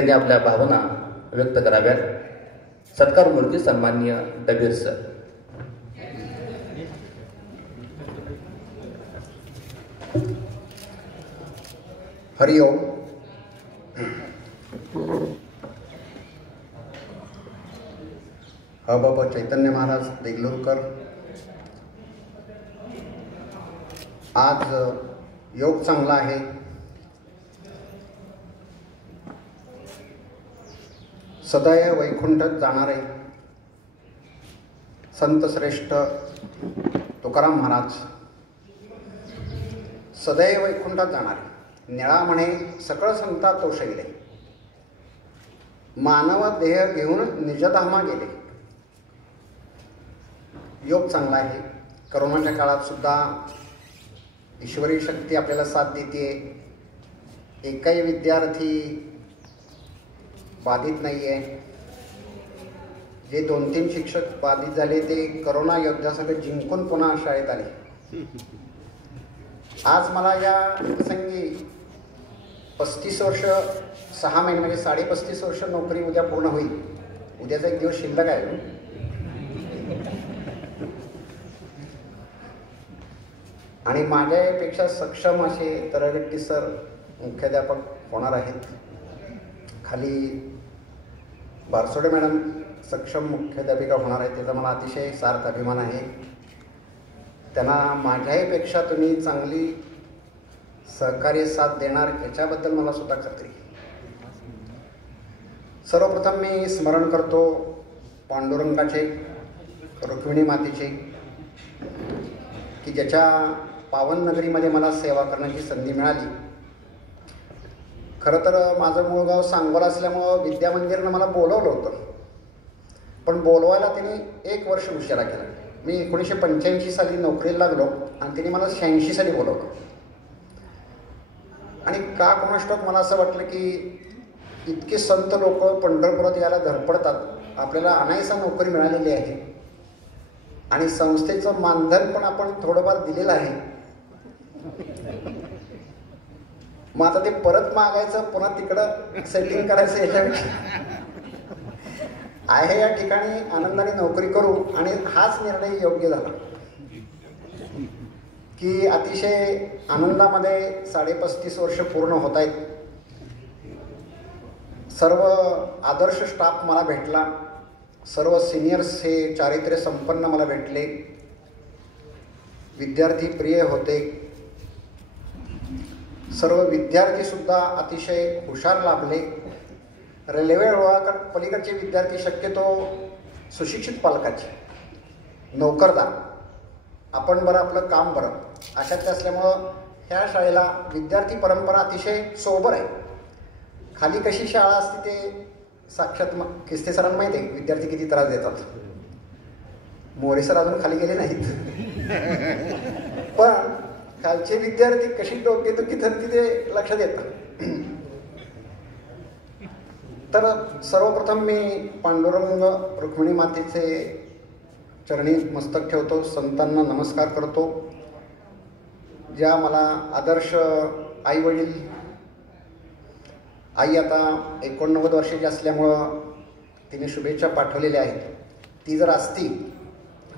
त्यांनी आपल्या भावना व्यक्त कराव्यात. सत्कार मूर्ती सन्माननीय दबीर सर. हरिओम. हबप चैतन्य महाराज देगलूरकर. आज योग चांगला आहे. सदैव वैकुंठात जाणारे संत श्रेष्ठ तुकाराम महाराज. सदैव वैकुंठात जाणारे निळा म्हणे सकळ संता तोष गेले. मानव देह घेऊन निजधामा गेले. योग चांगला आहे. करोनाच्या काळात सुद्धा ईश्वरी शक्ती आपल्याला साथ देते. एकही विद्यार्थी बाधित नाही आहे. जे 2-3 शिक्षक बाधित झाले ते करोना योद्ध्यासगळं जिंकून पुन्हा शाळेत आले. आज मला या प्रसंगी 35 वर्ष 6 महिने म्हणजे 35.5 वर्ष नोकरी उद्या पूर्ण होईल. उद्याचा एक दिवस शिल्लक आहे. आणि माझ्यापेक्षा सक्षम असे तरगट्टी सर मुख्याध्यापक होणार आहेत. खाली बारसोडे मॅडम सक्षम मुख्याध्यापिका होणार आहेत. त्याचा मला अतिशय सार्थ अभिमान आहे. त्यांना माझ्याहीपेक्षा तुम्ही चांगली सहकार्य साथ देणार याच्याबद्दल मला सुद्धा खात्री. सर्वप्रथम मी स्मरण करतो पांडुरंगाचे, रुक्मिणी मातेचे, की ज्याच्या पावन नगरीमध्ये मला सेवा करण्याची संधी मिळाली. खरं तर माझं मूळ गाव सांगोला असल्यामुळं विद्यामंदिरनं मला बोलवलं होतं, पण बोलवायला त्यांनी 1 वर्ष उशिरा केला. मी 1985 साली नोकरीला लागलो आणि त्यांनी मला 86 साली बोलवलं. आणि का कोणास ठाऊक मला असं वाटलं की इतके संत लोक पंढरपुरात यायला धडपडतात, आपल्याला अनायसा नोकरी मिळालेली आहे आणि संस्थेचं मानधन पण आपण थोडंफार दिलेलं आहे. मग आता ते परत मागायचं, पुन्हा तिकडं सेटिंग करायचं, याच्यापेक्षा आहे या ठिकाणी आनंदाने नोकरी करू. आणि हाच निर्णय योग्य झाला की अतिशय आनंदामध्ये 35.5 वर्ष पूर्ण होत आहेत. सर्व आदर्श स्टाफ मला भेटला. सर्व सिनियर्स हे चारित्र्य संपन्न मला भेटले. विद्यार्थी प्रिय होते. सर्व विद्यार्थीसुद्धा अतिशय हुशार लाभले. रेल्वे पलीकडचे विद्यार्थी शक्यतो सुशिक्षित पालकाचे, नोकरदार, आपण बरं आपलं काम बरं अशात असल्यामुळं ह्या शाळेला विद्यार्थी परंपरा अतिशय सोबर आहे. खाली कशी शाळा असते ते साक्षात किस्ते सरांना माहिती आहे. विद्यार्थी किती त्रास देतात. मोरे सर अजून खाली गेले नाहीत, पण खालचे विद्यार्थी कशी डोकेदुखी धरती ते लक्षात येतं. तर सर्वप्रथम मी पांडुरंग रुक्मिणी मातेचे चरणी मस्तक ठेवतो. संतांना नमस्कार करतो. ज्या मला आदर्श आई वडील, आई आता 89 वर्षाची असल्यामुळं तिने शुभेच्छा पाठवलेल्या आहेत. ती जर असती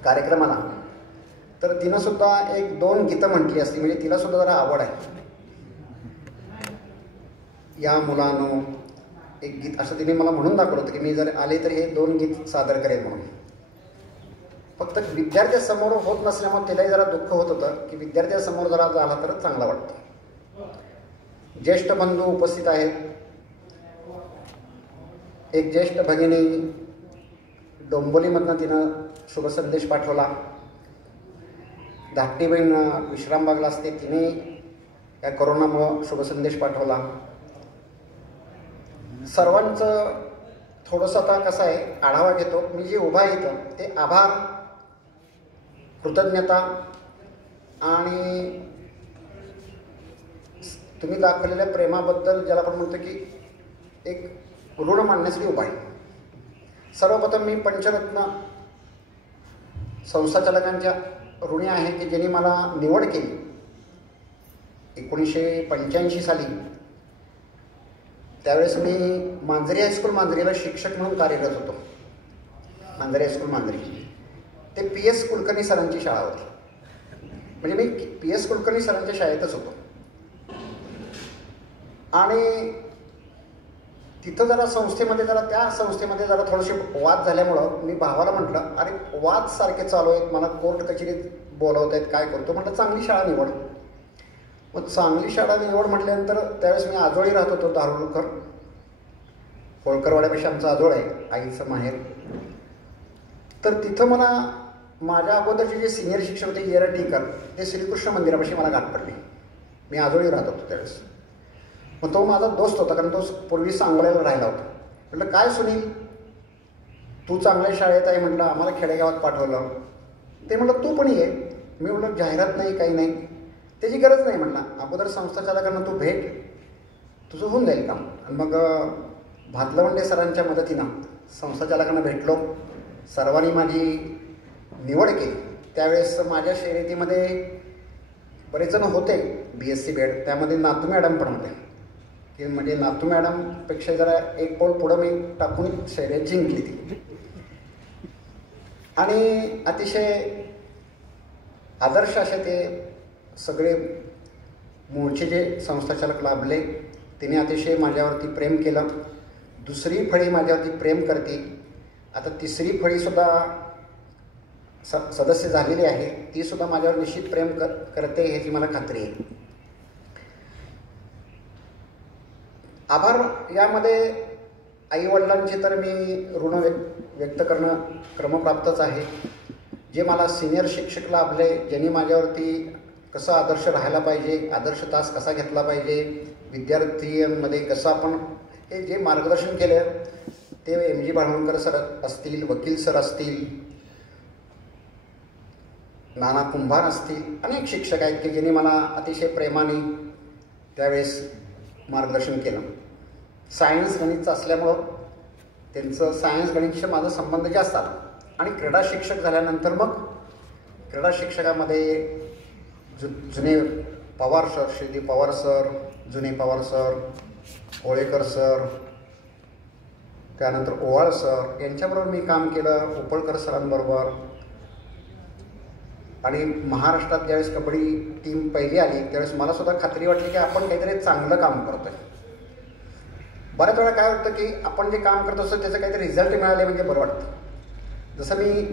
कार्यक्रमाला तर तिनंसुद्धा 1-2 गीतं म्हटली असती. म्हणजे तिलासुद्धा जरा आवड आहे. या मुलानो एक गीत असं तिने मला म्हणून दाखवलं होतं की मी जर आले तर हे 2 गीत सादर करेन म्हणून. फक्त विद्यार्थ्यासमोर होत नसल्यामुळे तिलाही जरा दुःख होत होतं की विद्यार्थ्यासमोर जरा झाला तर चांगला वाटतं. ज्येष्ठ बंधू उपस्थित आहेत. एक ज्येष्ठ भगिनी डोंबोलीमधनं तिनं शुभ संदेश पाठवला. धाकटी बहीण विश्रामबागला असते, तिने या कोरोनामुळं शुभ संदेश पाठवला. सर्वांचं थोडंसं आता कसं आहे आढावा घेतो. मी जे उभा आहे इथं ते आभार, कृतज्ञता आणि तुम्ही दाखवलेल्या प्रेमाबद्दल, ज्याला आपण म्हणतो की एक ऋण मानण्यासाठी उभा आहे. सर्वप्रथम मी पंचरत्न संस्थाचालकांच्या ऋणी आहे की ज्यांनी मला निवड केली. 1985 साली त्यावेळेस मी मांजरी हायस्कूल मांजरीला शिक्षक म्हणून कार्यरत होतो. मांजरी हायस्कूल मांजरी ते PS कुलकर्णी सरांची शाळा होती. म्हणजे मी PS कुलकर्णी सरांच्या शाळेतच होतो. आणि तिथं जरा संस्थेमध्ये त्या संस्थेमध्ये जरा थोडेसे वाद झाल्यामुळं मी भावाला म्हटलं, अरे वाद सारखे चालू आहेत, मला कोर्ट कचेरीत बोलवत आहेत, काय करतो म्हटलं, चांगली शाळा निवड. मग चांगली शाळा निवड म्हटल्यानंतर त्यावेळेस मी आजोळी राहत होतो, दारुलकर होळकरवाड्यापेक्षा आमचं आजोळ आहे, आईचं माहेर. तर तिथं मला माझ्या अगोदरचे जे सिनियर शिक्षक होते येरटीकर, ते श्रीकृष्ण मंदिरापाशी मला गाठ पडली. मी आजोळी राहत होतो त्यावेळेस. मग तो माझा दोस्त होता, कारण तो पूर्वी सांगोल्याला राहिला होता. म्हटलं, काय सुनील, तू चांगल्या शाळेत आहे म्हटलं, आम्हाला खेडेगावात पाठवलं. ते म्हटलं तू पण ये. मी म्हटलं जाहिरात नाही, काही नाही, त्याची गरज नाही म्हटलं, अगोदर संस्थाचालकांना तू भेट, तुझं होऊन जाईल काम. आणि मग भातलवंडे सरांच्या मदतीनं संस्थाचालकांना भेटलो, सर्वांनी माझी निवड केली. त्यावेळेस माझ्या शर्यतीमध्ये बरेच जण होते BSc बेड, त्यामध्ये नातू मॅडम पण होते, की म्हणजे नातू मॅडमपेक्षा जरा एक पाऊल पुढं मी टाकून शर्यत जिंकली ती. आणि अतिशय आदर्श असे ते सगळे मूळचे जे संस्थाचालक लाभले, तिने अतिशय माझ्यावरती प्रेम केलं. दुसरी फळी माझ्यावरती प्रेम करते. आता तिसरी फळीसुद्धा सदस्य झालेली आहे, तीसुद्धा माझ्यावर निश्चित प्रेम करते ह्याची मला खात्री आहे. आभार यामध्ये आईवडिलांचे तर मी ऋण व्यक्त करणं क्रमप्राप्तच आहे. जे मला सिनियर शिक्षक लाभले, ज्यांनी माझ्यावरती कसं आदर्श राहायला पाहिजे, आदर्श तास कसा घेतला पाहिजे, विद्यार्थ्यांमध्ये कसं आपण हे जे मार्गदर्शन केलं, ते MG भाळवणकर सर असतील, वकील सर असतील, नाना कुंभार असतील, अनेक शिक्षक आहेत की ज्यांनी मला अतिशय प्रेमाने त्यावेळेस मार्गदर्शन केलं. सायन्स गणितचं असल्यामुळं त्यांचं सायन्स गणितशी माझा संबंध जास्त आला. आणि क्रीडा शिक्षक झाल्यानंतर मग क्रीडा शिक्षकामध्ये जुने पवार सर, श्रीदी पवार सर, जुने पवार सर, ओळेकर सर, त्यानंतर ओवाळ सर यांच्याबरोबर मी काम केलं, उपळकर सरांबरोबर. आणि महाराष्ट्रात ज्यावेळेस कबड्डी टीम पहिली आली त्यावेळेस मला सुद्धा खात्री वाटली की आपण काहीतरी चांगलं काम करतोय. बऱ्याच वेळा काय वाटतं की आपण जे काम करत असतो त्याचं काहीतरी रिझल्ट मिळाले म्हणजे बरं वाटतं. जसं मी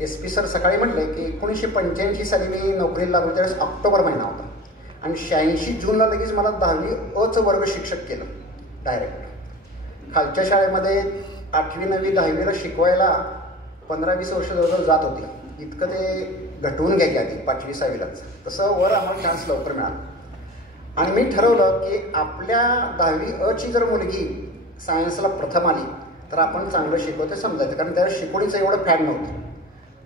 SP सर सकाळी म्हटले की 1985 साली मी नोकरीला लागलो, त्यावेळेस ऑक्टोबर महिना होता. आणि 86 जूनला लगेच मला 10वी अ वर्ग शिक्षक केलं डायरेक्ट. खालच्या शाळेमध्ये 8वी 9वी 10वीला शिकवायला 15-20 वर्ष जवळजवळ जात होती. इतकं ते घटवून घ्यायचे आधी 5वी 6वीलाच. तसं वर आम्हाला चान्स लवकर मिळाला. आणि मी ठरवलं की आपल्या 10वी अ ची जर मुलगी सायन्सला प्रथम आली तर आपण चांगलं शिकवते समजायचं, कारण त्यावेळेस शिकवणीचं एवढं फॅड नव्हतं.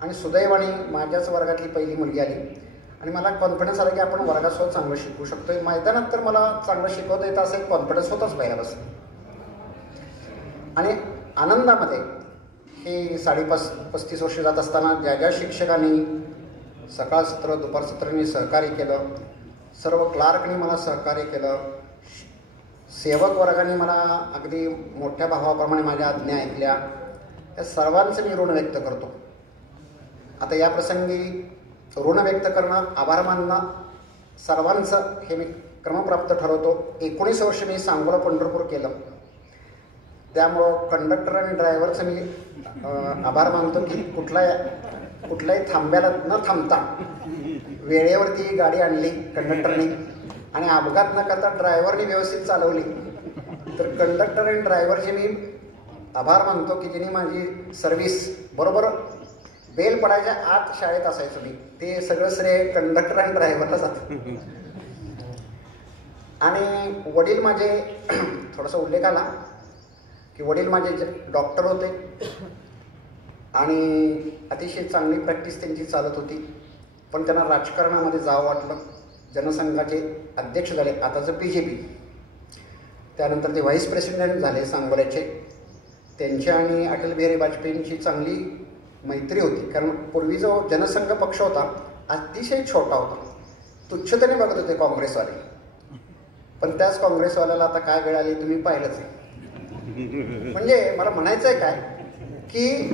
आणि सुदैवाने माझ्याच वर्गातली पहिली मुलगी आली आणि मला कॉन्फिडन्स आला की आपण वर्गासोबत चांगलं शिकवू शकतोय. मैदानात तर मला चांगलं शिकवता येतं असं एक कॉन्फिडन्स होताच पहिल्यापासून. आणि आनंदामध्ये हे 35 वर्ष जात असताना ज्या ज्या शिक्षकांनी सकाळ सत्र दुपार सत्रांनी सहकार्य केलं, सर्व क्लार्कनी मला सहकार्य केलं, सेवक वर्गाने मला अगदी मोठ्या भावाप्रमाणे माझ्या आज्ञा ऐकल्या, या सर्वांचं मी ऋण व्यक्त करतो. आता या प्रसंगी ऋण व्यक्त करणं, आभार मानणं सर्वांचं हे मी क्रमप्राप्त ठरवतो. 19 वर्ष मी सांगोला पंढरपूर केलं, त्यामुळं कंडक्टर आणि ड्रायव्हरचं मी आभार मानतो की कुठल्याही थांब्याला न थांबता वेळेवरती गाडी आणली कंडक्टरनी आणि अपघात न करता ड्रायव्हरनी व्यवस्थित चालवली. तर कंडक्टर आणि ड्रायव्हरचे मी आभार मानतो की ज्यांनी माझी सर्व्हिस बरोबर बेल पडायच्या आत शाळेत असायचो मी. ते सगळं श्रेय कंडक्टर आणि ड्रायव्हरला जातं. आणि वडील माझे थोडासा उल्लेख आला की वडील माझे डॉक्टर होते आणि अतिशय चांगली प्रॅक्टिस त्यांची चालत होती. पण त्यांना राजकारणामध्ये जावं वाटलं. जनसंघाचे अध्यक्ष झाले, आताचं PJP. त्यानंतर ते व्हाईस प्रेसिडेंट झाले सांगोल्याचे. त्यांची आणि अटल बिहारी वाजपेयींची चांगली मैत्री होती, कारण पूर्वी जो जनसंघ पक्ष होता अतिशय छोटा होता, तुच्छतेने बघत होते काँग्रेसवाले. पण त्याच काँग्रेसवाल्याला आता काय वेळ आली तुम्ही पाहिलंच आहे. म्हणजे मला म्हणायचं आहे काय की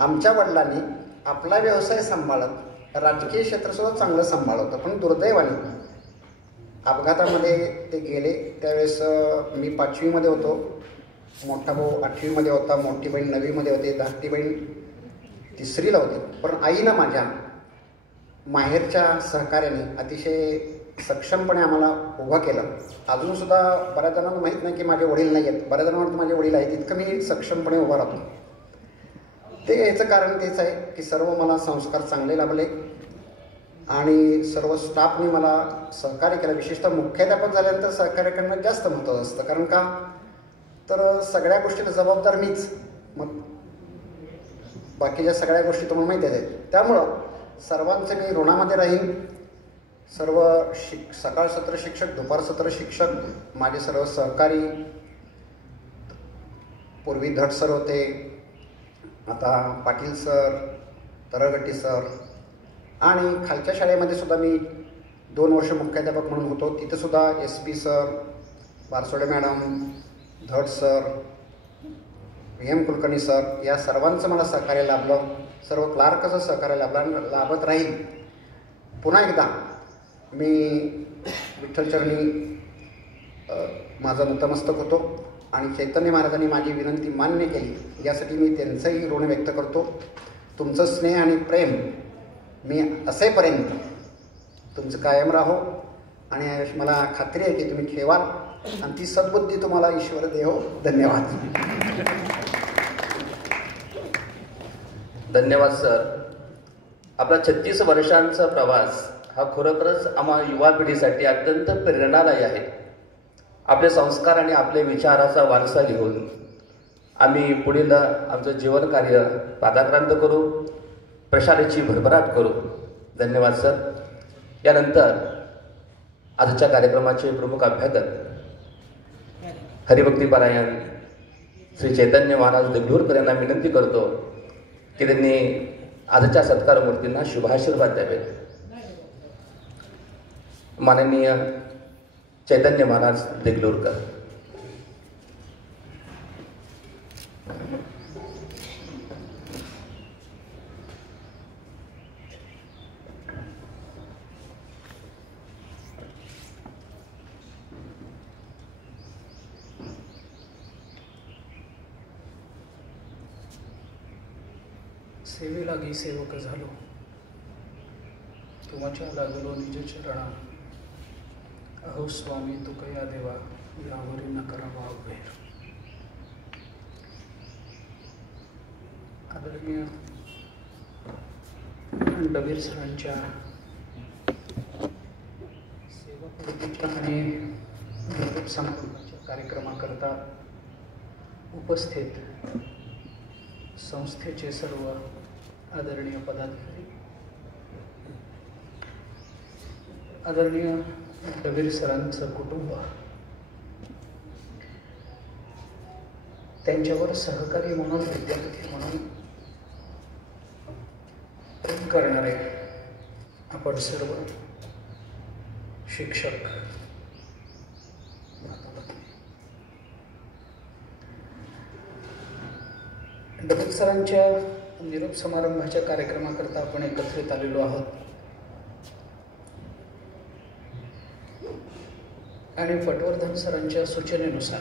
आमच्या वडिलांनी आपला व्यवसाय सांभाळत राजकीय क्षेत्र सुद्धा चांगलं सांभाळलं होतं, पण दुर्दैवाने अपघातामध्ये ते गेले. त्यावेळेस मी 5वीमध्ये होतो, मोठा भाऊ 8वीमध्ये होता, मोठी बहीण 9वीमध्ये होती, धाकटी बहीण 3रीला होती. पण आईनं माझ्या माहेरच्या सहकार्याने अतिशय सक्षमपणे आम्हाला उभं केलं. अजूनसुद्धा बऱ्याच जणांना माहीत नाही की माझे वडील नाही आहेत, बऱ्याच जणांना माझे वडील आहेत, इतकं मी सक्षमपणे उभा राहतो. ते याचं कारण तेच आहे की सर्व मला संस्कार चांगले लाभले आणि सर्व स्टाफने मला सहकार्य केलं. विशेषतः मुख्याध्यापक झाल्यानंतर सहकार्य करणं जास्त महत्त्वाचं असतं, कारण का तर सगळ्या गोष्टीला जबाबदार मीच, मग बाकीच्या सगळ्या गोष्टी तुम्हाला माहिती आहेत. त्यामुळं सर्वांचे मी ऋणामध्ये राहीन. सर्व सकाळ सत्र शिक्षक, दुपार सत्र शिक्षक, माझे सर्व सहकारी, पूर्वी धट सर होते, आता पाटील सर, तरगट्टी सर, आणि खालच्या शाळेमध्ये सुद्धा मी 2 वर्ष मुख्याध्यापक म्हणून होतो. तिथं सुद्धा SP sir, Barsode madam, Dhat sir, VM Kulkarni sir, या सर्वांचं मला सहकार्य लाभलं. सर्व क्लार्कचं सहकार्य लाभत राहील. पुन्हा एकदा मी विठ्ठलचरणी माझा नतमस्तक होतो आणि चैतन्य महाराजांनी माझी विनंती मान्य केली, यासाठी मी त्यांचंही ऋण व्यक्त करतो. तुमचं स्नेह आणि प्रेम मी असेपर्यंत तुमचं कायम राहो आणि मला खात्री आहे की तुम्ही ठेवाल आणि ती सद्बुद्धी तुम्हाला ईश्वर देवो. धन्यवाद. धन्यवाद सर. आपला 36 वर्षांचा प्रवास हा खरोखरच आम्हा युवा पिढीसाठी अत्यंत प्रेरणादायी आहे. आपले संस्कार आणि आपले विचाराचा वारसा घेऊन आम्ही पुढील आमचं जीवन कार्य पादाक्रांत करू, प्रशालेची भरभराट करू. धन्यवाद सर. यानंतर आजच्या कार्यक्रमाचे प्रमुख अभ्यागत हरिभक्तीपरायण श्री चैतन्य महाराज देगलूरकर यांना विनंती करतो की त्यांनी आजच्या सत्कार मूर्तींना शुभाशीर्वाद द्यावे. माननीय चैतन्य महाराज देगलूरकर. सेवे लागी सेवक झालो, तुमच्या लागलो निज चरणा. अहो स्वामी तुकया देवा, यावरी न करावा अभेर. आदरणीय डबीर सरांच्या सेवापूर्तीच्या आणि समारंभाच्या कार्यक्रमाकरता उपस्थित संस्थेचे सर्व आदरणीय पदाधिकारी, आदरणीय डबीर सरांचं कुटुंब, त्यांच्यावर सहकारी म्हणून, विद्यार्थी म्हणून प्रेम करणारे आपण सर्व शिक्षक, डबीर सरांच्या निरोप समारंभाच्या कार्यक्रमाकरता आपण एकत्रित आलेलो आहोत आणि पटवर्धन सरांच्या सूचनेनुसार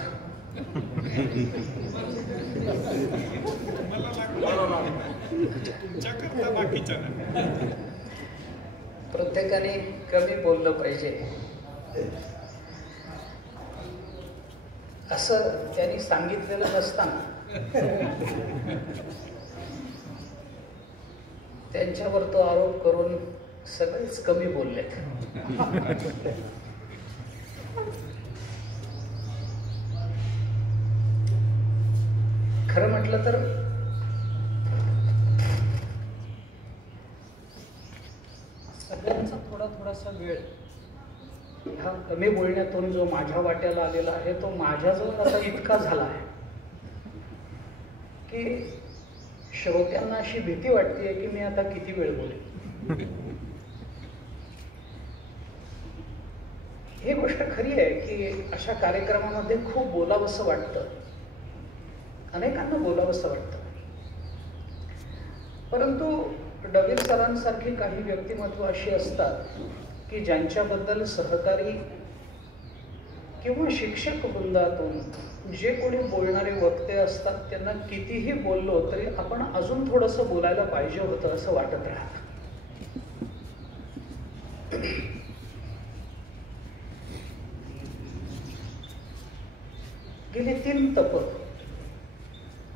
प्रत्येकाने कमी बोललं पाहिजे असं त्यांनी सांगितलेलं नसताना त्यांच्यावर तो आरोप करून सगळेच कमी बोललेत. खरं म्हटलं तर सगळ्यांचा थोडासा वेळ ह्या कमी बोलण्यातून जो माझ्या वाट्याला आलेला आहे तो माझ्याजवळ आता इतका झाला आहे की श्रोत्यांना अशी भीती वाटते की मी आता किती वेळ बोलेन. ही गोष्ट खरी आहे की अशा कार्यक्रमामध्ये खूप बोलावंसं वाटतं, अनेकांना बोलावंसं वाटतं. परंतु डबीर सरांसारखी काही व्यक्तिमत्व अशी असतात की ज्यांच्याबद्दल सहकारी किंवा शिक्षक वृंदातून जे कोणी बोलणारे वक्ते असतात त्यांना कितीही बोललो तरी आपण अजून थोडंसं बोलायला पाहिजे होतं असं वाटत राहतं. गेली 3 तप,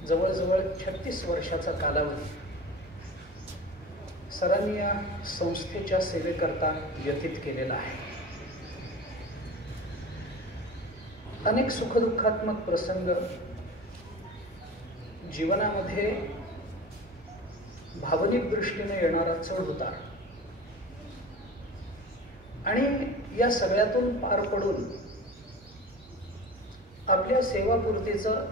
जवळजवळ 36 वर्षाचा कालावधी सरांनी या संस्थेच्या सेवेकरता व्यतीत केलेला आहे. अनेक सुखदुःखात्मक प्रसंग जीवनामध्ये भावनिक दृष्टीने येणारा चढ उतार आणि या सगळ्यातून पार पडून आपल्या सेवापूर्तीचं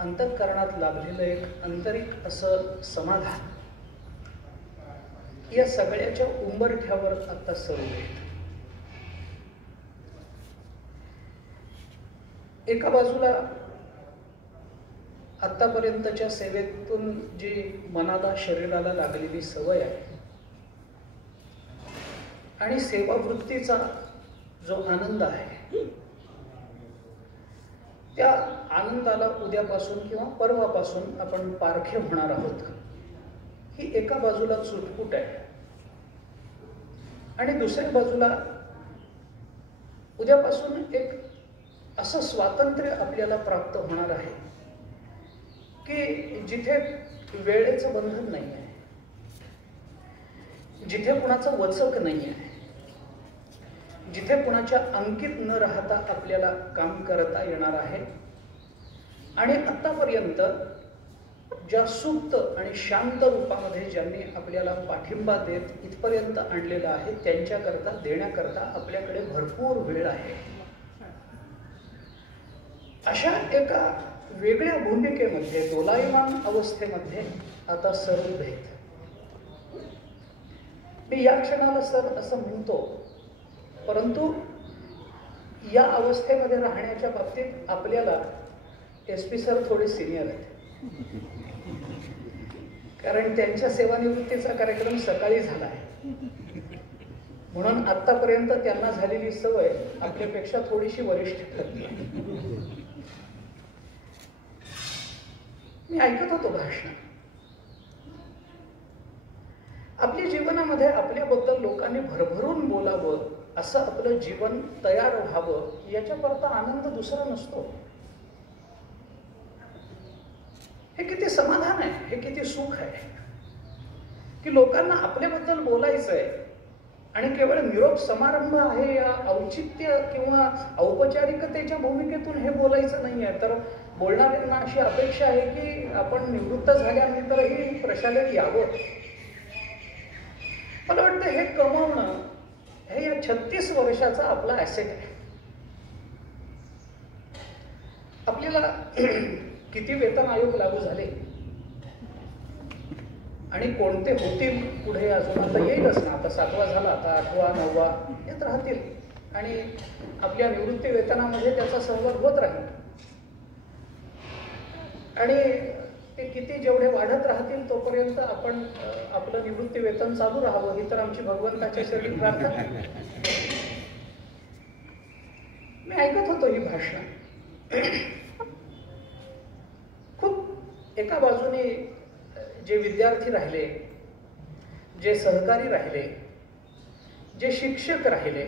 अंतःकरणात लाभलेलं एक आंतरिक असं समाधान या सगळ्याच्या उंबरठ्यावर आता सर्व आहेत. एका बाजूला आतापर्यंतच्या सेवेतून जी मनाला शरीराला लागलेली सवय आहे आणि सेवावृत्तीचा जो आनंद आहे त्या आनंदाला उद्यापासून किंवा परवापासून आपण पारखे होणार आहोत. ही एका बाजूला चुटपुट आहे आणि दुसऱ्या बाजूला उद्यापासून एक असं स्वातंत्र्य आपल्याला प्राप्त होणार आहे की जिथे वेळेचं बंधन नाही आहे, जिथे कुणाचं वचक नाही आहे, जिथे कुणाच्या अंकित न राहता आपल्याला काम करता येणार आहे. आणि आतापर्यंत ज्या सुप्त आणि शांत रूपामध्ये ज्यांनी आपल्याला पाठिंबा देत इथपर्यंत आणलेलं आहे त्यांच्याकरता देण्याकरता आपल्याकडे भरपूर वेळ आहे. अशा एका वेगळ्या भूमिकेमध्ये दोलायमान अवस्थेमध्ये आता सर्व आहेत. मी या क्षणाला सर असं म्हणतो, परंतु या अवस्थेमध्ये राहण्याच्या बाबतीत आपल्याला SP सर थोडे सिनियर आहेत, कारण त्यांच्या सेवानिवृत्तीचा कार्यक्रम सकाळी झाला आहे म्हणून आतापर्यंत त्यांना झालेली सवय आपल्यापेक्षा थोडीशी वरिष्ठ ठरली. मी ऐकत होतो भाषण. आपल्या जीवनामध्ये आपल्याबद्दल लोकांनी भरभरून बोलावं, असं आपलं जीवन तयार व्हावं, याच्याकरता आनंद दुसरा नसतो. हे किती समाधान आहे, हे किती सुख आहे की लोकांना आपल्याबद्दल बोलायचं आहे आणि केवळ निरोप समारंभ आहे या औचित्य किंवा औपचारिकतेच्या भूमिकेतून हे बोलायचं नाही आहे, तर बोलणाऱ्यांना अशी अपेक्षा आहे की आपण निवृत्त झाल्यानंतरही प्रशालेत यावं. मला वाटतं हे कमवणं हे या 36 वर्षाचा आपला ॲसेट आहे. आपल्याला किती वेतन आयोग लागू झाले आणि कोणते होतील पुढे अजून आता येईलच ना. आता 7वा झाला, आता 8वा 9वा येत राहतील आणि आपल्या निवृत्ती वेतनामध्ये त्याचा सहभाग होत राहील आणि ते किती जेवढे वाढत राहतील तोपर्यंत आपण आपलं निवृत्ती वेतन चालू राहावं ही तर आमची भगवंताच्या चरणी प्रार्थना. मी ऐकत होतो ही भाषण. खूप एका बाजूने जे विद्यार्थी राहिले, जे सहकारी राहिले, जे शिक्षक राहिले,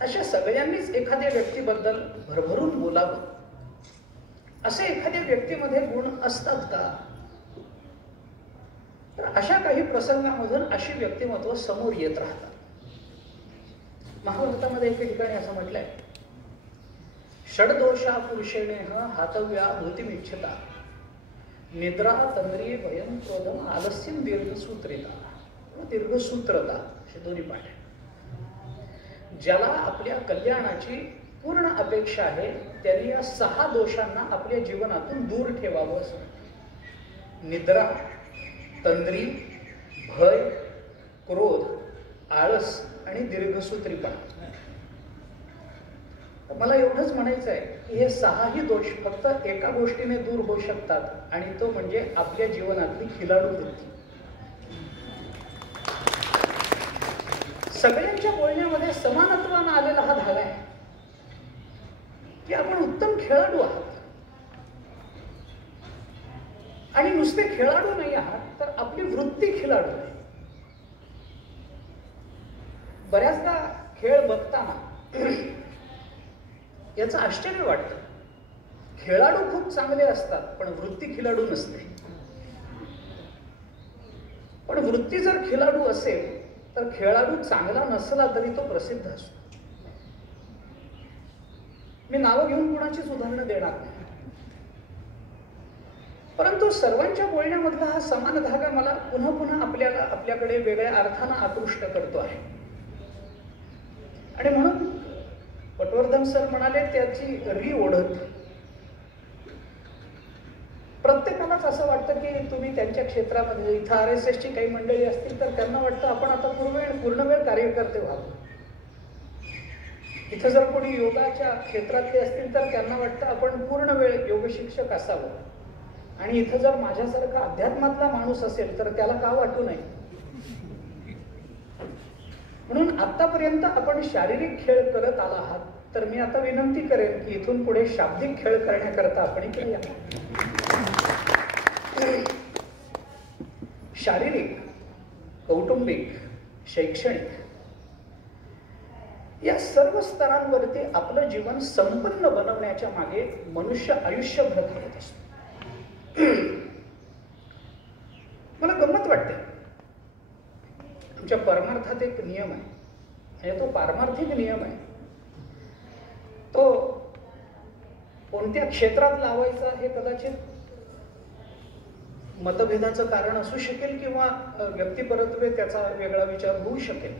अशा सगळ्यांनीच एखाद्या व्यक्तीबद्दल भरभरून बोलावं. असे एखाद्या व्यक्तीमध्ये गुण असतात का? तर अशा काही प्रसंगामधून अशी व्यक्तिमत्व समोर येत राहतात. महाभारतामध्ये एके ठिकाणी असं म्हटलंय, षडदोषा पुरुषेणेह हातव्या भूतिमिच्छता निद्रा तंद्री भयं क्रोधम आलस्यम दीर्घसूत्रिता दीर्घसूत्रता असे दोन्ही पाठ आहे. ज्याला आपल्या कल्याणाची पूर्ण अपेक्षा आहे त्यांनी या 6 दोषांना आपल्या जीवनातून दूर ठेवावं असं. निद्रा, तंद्री, भय, क्रोध, आळस आणि दीर्घसूत्रीपणा. मला एवढंच म्हणायचं आहे की हे 6ही दोष फक्त एका गोष्टीने दूर होऊ शकतात आणि तो म्हणजे आपल्या जीवनातली खिलाडू वृत्ती. सगळ्यांच्या बोलण्यामध्ये समानत्वानं आलेला हा धागा आहे की आपण उत्तम खेळाडू आहात आणि नुसते खेळाडू नाही आहात तर आपली वृत्ती खिलाडू आहे. बऱ्याचदा खेळ बघताना याचं आश्चर्य वाटतं. खेळाडू खूप चांगले असतात पण वृत्ती खिलाडू नसते. पण वृत्ती जर खिलाडू असेल तर खेळाडू चांगला नसला तरी तो प्रसिद्ध असतो. मी नावं घेऊन कुणाचीच उदाहरणं देणार नाही, परंतु सर्वांच्या बोलण्यामधला हा समान धागा मला पुन्हा पुन्हा आपल्याकडे वेगळ्या अर्थानं आकृष्ट करतो आहे. आणि म्हणून पटवर्धन सर म्हणाले त्याची ओढत. प्रत्येकालाच असं वाटतं की तुम्ही त्यांच्या क्षेत्रामध्ये, इथं RSS ची काही मंडळी असतील तर त्यांना वाटतं आपण आता पूर्ण वेळ कार्यकर्ते व्हावं. इथं जर कोणी योगाच्या क्षेत्रातले असतील तर त्यांना वाटतं आपण पूर्ण वेळ योग शिक्षक असावं. आणि इथं जर माझ्यासारखा अध्यात्मातला माणूस असेल तर त्याला का वाटू नये. म्हणून आतापर्यंत आपण शारीरिक खेळ करत आला आहात तर मी आता विनंती करेन की इथून पुढे शाब्दिक खेळ करण्याकरता आपण इकडे या. शारीरिक, कौटुंबिक, शैक्षणिक या सर्व स्तरांवरती आपलं जीवन संपन्न बनवण्याच्या मागे मनुष्य आयुष्यभर धावत असतो. मला गंमत वाटते. आमच्या परमार्थात एक नियम आहे आणि तो पारमार्थिक नियम आहे. तो कोणत्या क्षेत्रात लावायचा हे कदाचित मतभेदाचं कारण असू शकेल किंवा व्यक्तिपरत्वे त्याचा वेगळा विचार होऊ शकेल.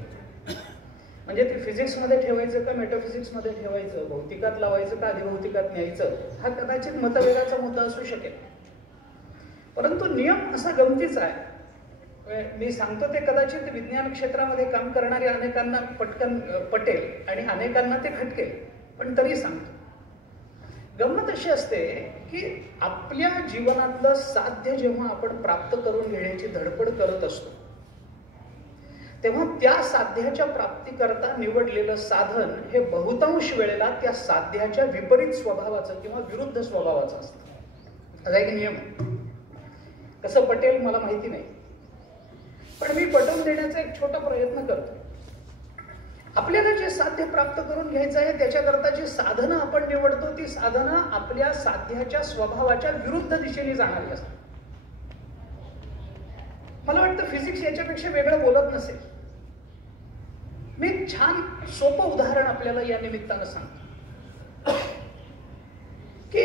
म्हणजे ते फिजिक्समध्ये ठेवायचं का मेटाफिजिक्समध्ये ठेवायचं, भौतिकात लावायचं का अधिभौतिकात न्यायचं, हा कदाचित मतभेदाचा मुद्दा असू शकेल. परंतु नियम असा गमतीचा आहे. मी सांगतो ते कदाचित विज्ञान क्षेत्रामध्ये काम करणाऱ्या अनेकांना पटकन पटेल आणि अनेकांना ते खटकेल, पण तरी सांगतो. गंमत अशी असते की आपल्या जीवनातलं साध्य जेव्हा आपण प्राप्त करून घेण्याची धडपड करत असतो तेव्हा त्या साध्याच्या प्राप्तीकरता निवडलेलं साधन हे बहुतांश वेळेला त्या साध्याच्या विपरीत स्वभावाचं किंवा विरुद्ध स्वभावाचं असतं. असा एक नियम आहे. कसं पटेल मला माहिती नाही, पण मी पटवून देण्याचा एक छोटा प्रयत्न करतो. आपल्याला जे साध्य प्राप्त करून घ्यायचं आहे त्याच्याकरता जी साधनं आपण निवडतो ती साधनं आपल्या साध्याच्या स्वभावाच्या विरुद्ध दिशेने जाणारी असतात. मला वाटतं फिजिक्स याच्यापेक्षा वेगळं बोलत नसेल. मी छान सोपं उदाहरण आपल्याला या निमित्तानं सांगतो की